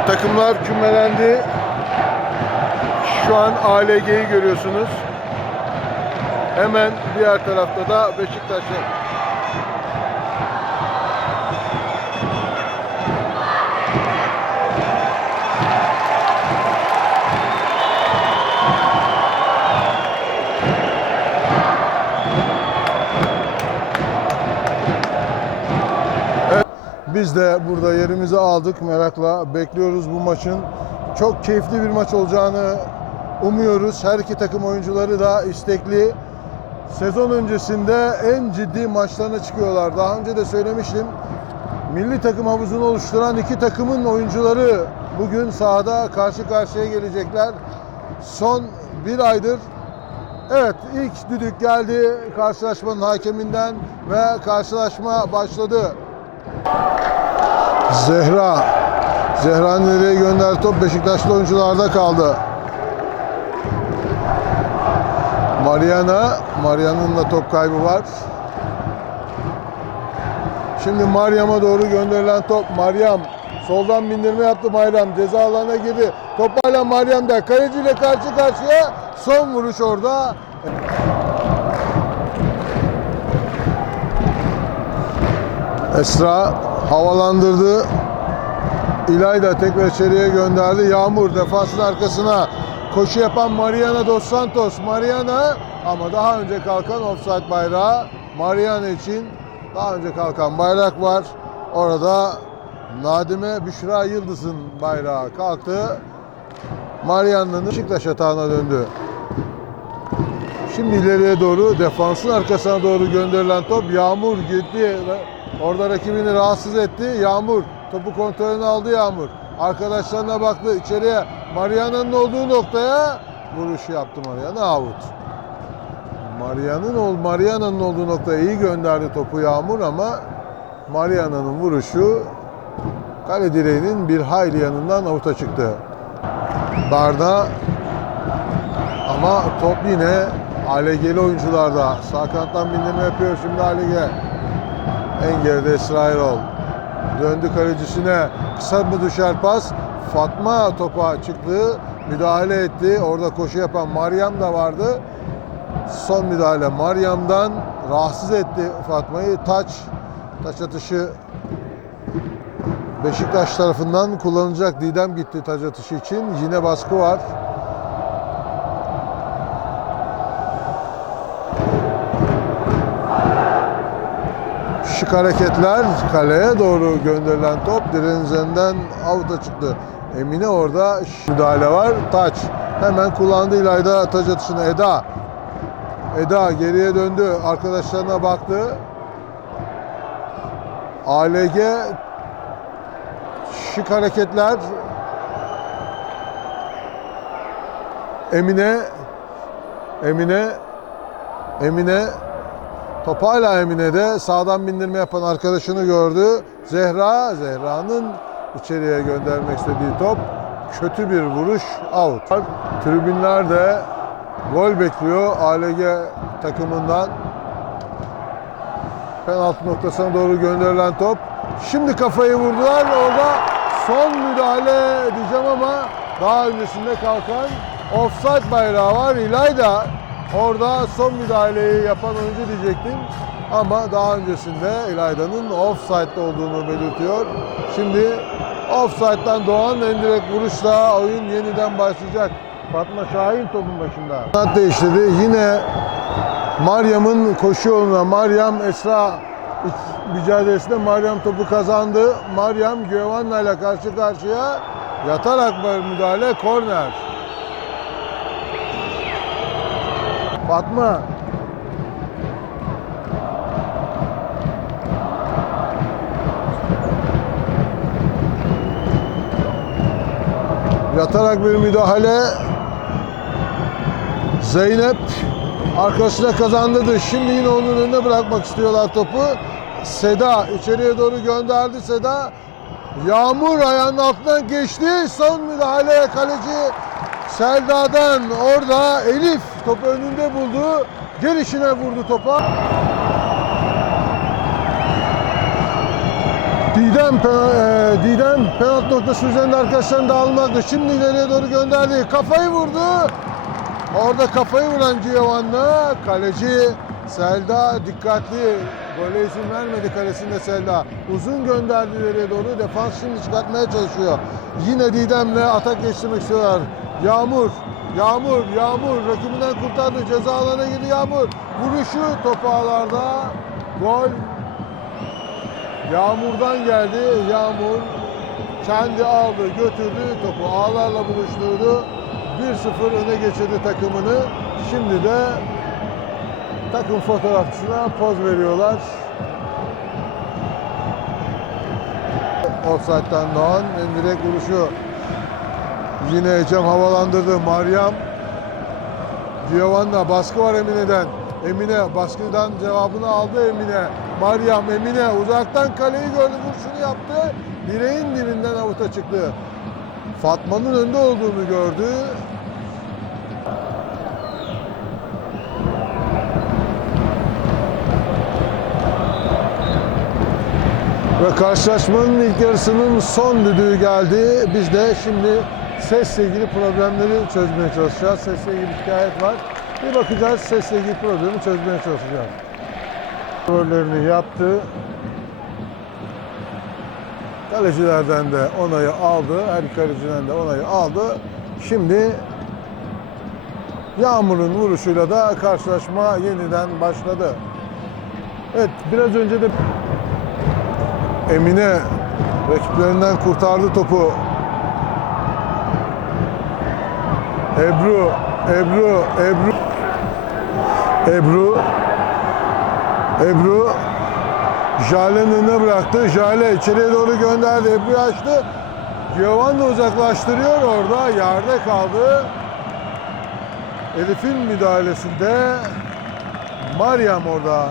Evet takımlar kümelendi. Şu an ALG'yi görüyorsunuz. Hemen diğer tarafta da Beşiktaş'ı. Biz de burada yerimizi aldık merakla bekliyoruz bu maçın. Çok keyifli bir maç olacağını umuyoruz. Her iki takım oyuncuları da istekli. Sezon öncesinde en ciddi maçlarına çıkıyorlar. Daha önce de söylemiştim. Milli takım havuzunu oluşturan iki takımın oyuncuları bugün sahada karşı karşıya gelecekler. Son bir aydır Evet ilk düdük geldi karşılaşmanın hakeminden ve karşılaşma başladı. Zehra. Zehra nereye gönderdi top Beşiktaşlı oyuncularda kaldı. Mariana. Mariana'nın da top kaybı var. Şimdi Meryem'e doğru gönderilen top. Meryem soldan bindirme yaptı Meryem. Ceza alanına girdi. Top hala Meryem'de. Kaleciyle karşı karşıya. Son vuruş orada. Esra havalandırdı. İlayda tekrar içeriye gönderdi. Yağmur defansın arkasına koşu yapan Mariana Dos Santos. Mariana ama daha önce kalkan offside bayrağı. Mariana için daha önce kalkan bayrak var. Orada Nadime Büşra Yıldız'ın bayrağı kalktı. Mariana'nın Beşiktaş atağına döndü. Şimdi ileriye doğru defansın arkasına doğru gönderilen top Yağmur gitti. Orada rakibini rahatsız etti. Yağmur topu kontrolünü aldı Yağmur. Arkadaşlarına baktı içeriye. Mariana'nın olduğu noktaya vuruş yaptı Mariana out. Mariana'nın ol Mariana'nın olduğu noktaya iyi gönderdi topu Yağmur ama Mariana'nın vuruşu kale direğinin bir hayli yanından avuta çıktı. Barda ama top yine ALG'li oyuncularda. Sağ kanattan bindirme yapıyor şimdi ALG. En geride Esra Erol. Döndü kalecisine. Kısa mı düşer pas? Fatma topa çıktı. Müdahale etti. Orada koşu yapan Meryem de vardı. Son müdahale Meryem'den rahatsız etti Fatma'yı. Taç, taç atışı Beşiktaş tarafından kullanılacak. Didem gitti taç atışı için. Yine baskı var. Şık hareketler kaleye doğru gönderilen top direğin üzerinden avuta çıktı. Emine orada müdahale var. Taç hemen kullandı İlayda taç atışını Eda. Eda geriye döndü. Arkadaşlarına baktı. ALG şık hareketler. Emine Emine Emine Top hala Emine'de. Sağdan bindirme yapan arkadaşını gördü. Zehra, Zehra'nın içeriye göndermek istediği top. Kötü bir vuruş out. Tribünler de gol bekliyor ALG takımından. Penaltı noktasına doğru gönderilen top. Şimdi kafayı vurdular. Orada son müdahale diyeceğim ama daha öncesinde kalkan offside bayrağı var. İlayda Orada son müdahaleyi yapan oyuncu diyecektim. Ama daha öncesinde İlayda'nın offside'de olduğunu belirtiyor. Şimdi offside'dan doğan en vuruşla oyun yeniden başlayacak. Fatma Şahin topun başında. Kanat değiştirdi. Yine Meryem'in koşu yoluna Meryem Esra mücadelesinde Meryem topu kazandı. Meryem Giovanna ile karşı karşıya yatarak müdahale korner. Fatma. Yatarak bir müdahale. Zeynep arkasına kazandırdı. Şimdi yine onun önüne bırakmak istiyorlar topu. Seda içeriye doğru gönderdi Seda. Yağmur ayağının altından geçti. Son müdahale kaleci Selda'dan orada Elif topu önünde buldu. Gelişine vurdu topa. Didem, e, Didem penaltı noktası üzerinde arkadaşlarını da almakta. Şimdi ileriye doğru gönderdi. Kafayı vurdu. Orada kafayı vuran Giovanna. Kaleci Selda dikkatli. Gole izin vermedi kalesinde Selda. Uzun gönderdi ileriye doğru. Defans şimdi çıkartmaya çalışıyor. Yine Didem'le atak geçirmek istiyorlar. Yağmur. Yağmur, Yağmur rakibinden kurtardı. Ceza alanına girdi Yağmur. Vuruşu topu ağlarda. Gol Yağmur'dan geldi. Yağmur kendi aldı, götürdü, topu ağlarla buluşturdu. 1-0 öne geçirdi takımını. Şimdi de takım fotoğrafçısına poz veriyorlar. Offside'dan Doğan direkt vuruşu. Yine Ecem havalandırdı. Meryem Giovanna baskı var Emine'den. Emine baskıdan cevabını aldı Emine. Meryem Emine uzaktan kaleyi gördü vuruşunu yaptı. Direğin dibinden avuta çıktı. Fatma'nın önde olduğunu gördü. Ve karşılaşmanın ilk yarısının son düdüğü geldi. Biz de şimdi sesle ilgili problemleri çözmeye çalışacağız. Sesle ilgili şikayet var. Bir bakacağız sesle ilgili problemi çözmeye çalışacağız. Rollerini yaptı. Kalecilerden de onayı aldı. Her kaleciden de onayı aldı. Şimdi Yağmur'un vuruşuyla da karşılaşma yeniden başladı. Evet biraz önce de Emine rakiplerinden kurtardı topu. Ebru, Ebru, Ebru. Ebru. Ebru. Jale'nin önüne bıraktı. Jale içeriye doğru gönderdi. Ebru açtı. Giovanni uzaklaştırıyor orada. Yerde kaldı. Elif'in müdahalesinde Meryem orada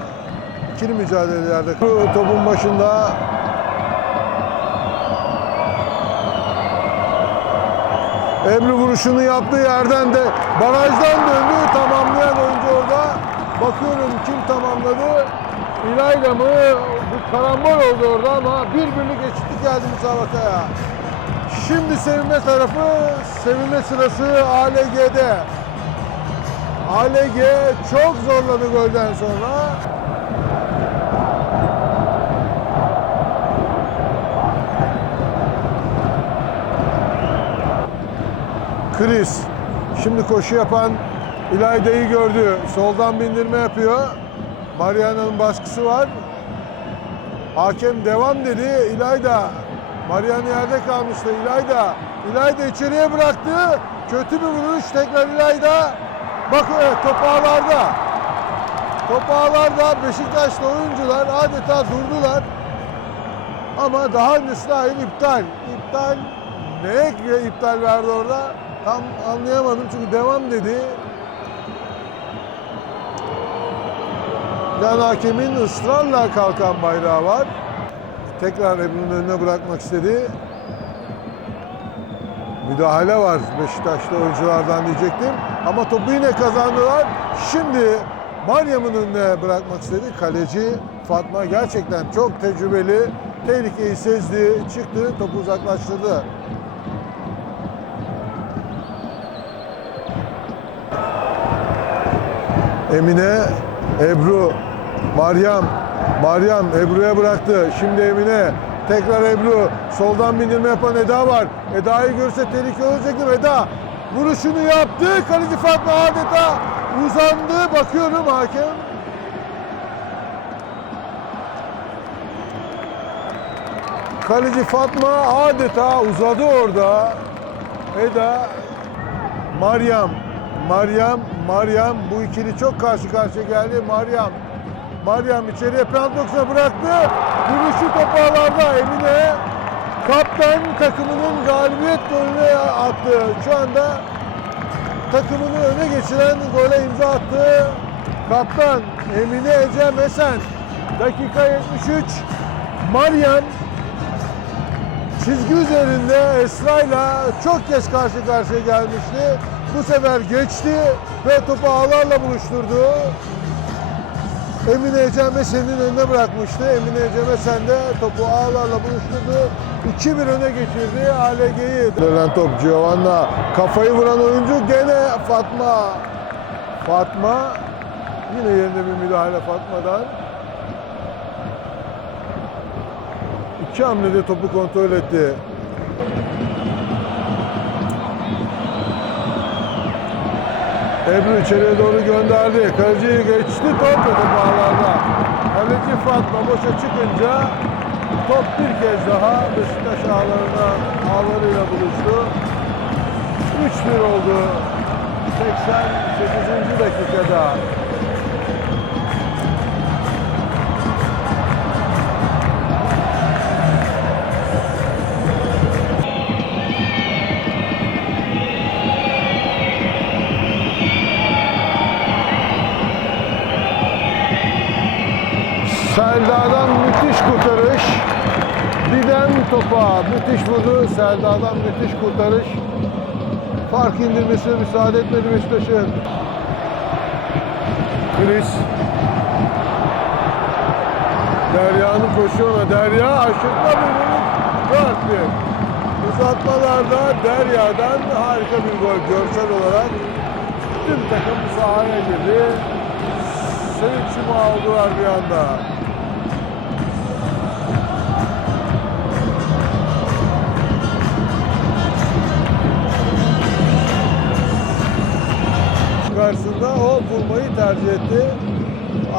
ikili mücadelelerde topun başında Emre vuruşunu yaptığı yerden de barajdan döndü tamamlayan oyuncu orada. Bakıyorum kim tamamladı? İlayla mı? Bu karambol oldu orada ama bir birlik eşitlik geldi müsabakaya. Şimdi sevinme tarafı, sevinme sırası ALG'de. ALG çok zorladı golden sonra. Chris. Şimdi koşu yapan İlayda'yı gördü. Soldan bindirme yapıyor. Mariana'nın baskısı var. Hakem devam dedi. İlayda. Mariana yerde kalmıştı. İlayda. İlayda içeriye bıraktı. Kötü bir vuruş. Tekrar İlayda. Bak evet top ağlarda. Top ağlarda Beşiktaşlı oyuncular adeta durdular. Ama daha öncesinde hayır iptal. İptal neye iptal verdi orada? Tam anlayamadım çünkü devam dedi. Yan hakemin ısrarla kalkan bayrağı var. Tekrar Ebru'nun önüne bırakmak istedi. Müdahale var Beşiktaşlı oyunculardan diyecektim. Ama topu yine kazandılar. Şimdi Meryem'in önüne bırakmak istedi. Kaleci Fatma gerçekten çok tecrübeli. Tehlikeyi sezdi, çıktı, topu uzaklaştırdı. Emine, Ebru, Meryem, Meryem Ebru'ya bıraktı. Şimdi Emine, tekrar Ebru. Soldan bindirme yapan Eda var. Eda'yı görse tehlike olacaktır. Eda vuruşunu yaptı. Kaleci Fatma adeta uzandı. Bakıyorum hakem. Kaleci Fatma adeta uzadı orada. Eda, Meryem, Meryem, Meryem bu ikili çok karşı karşıya geldi. Meryem, Meryem içeriye noktasına bıraktı. Vuruşu topağlarda Emine. Kaptan takımının galibiyet golünü attı. Şu anda takımını öne geçiren gole imza attı. Kaptan Emine Ecem Esen. Dakika 73. Meryem çizgi üzerinde Esra'yla çok kez karşı karşıya gelmişti. Bu sefer geçti ve topu ağlarla buluşturdu. Emine Ecem senin önüne bırakmıştı. Emine Ecem'e sen de topu ağlarla buluşturdu. 2-1 öne geçirdi ALG'yi. Dönen top Giovanna. Kafayı vuran oyuncu gene Fatma. Fatma yine yerinde bir müdahale Fatma'dan. İki hamlede topu kontrol etti. Ebru içeriye doğru gönderdi. Kaleciyi geçti top da top ağlarda. Kaleci Fatma boşa çıkınca top bir kez daha Beşiktaş ağlarına ağlarıyla buluştu. 3-1 oldu. 88. dakikada. Topa müthiş vurdu. Selda'dan müthiş kurtarış. Fark indirmesine müsaade etmedi Beşiktaş'ın. Chris. Derya'nın koşuyorlar. Derya aşırtma bir vuruş. Dört bir. Uzatmalarda Derya'dan harika bir gol görsel olarak. Tüm takım sahaya girdi. Sevinç yumağı oldular bir anda. Tercih etti.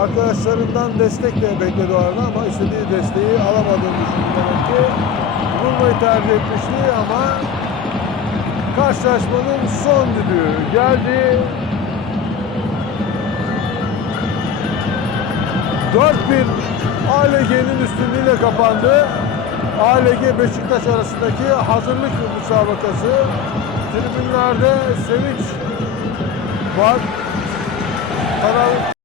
Arkadaşlarından destek de bekledi o arada ama istediği desteği alamadığını düşündü demek ki. Vurmayı tercih etmişti ama karşılaşmanın son düdüğü geldi. 4-1 ALG'nin üstünlüğüyle kapandı. ALG Beşiktaş arasındaki hazırlık müsabakası. Tribünlerde sevinç var. total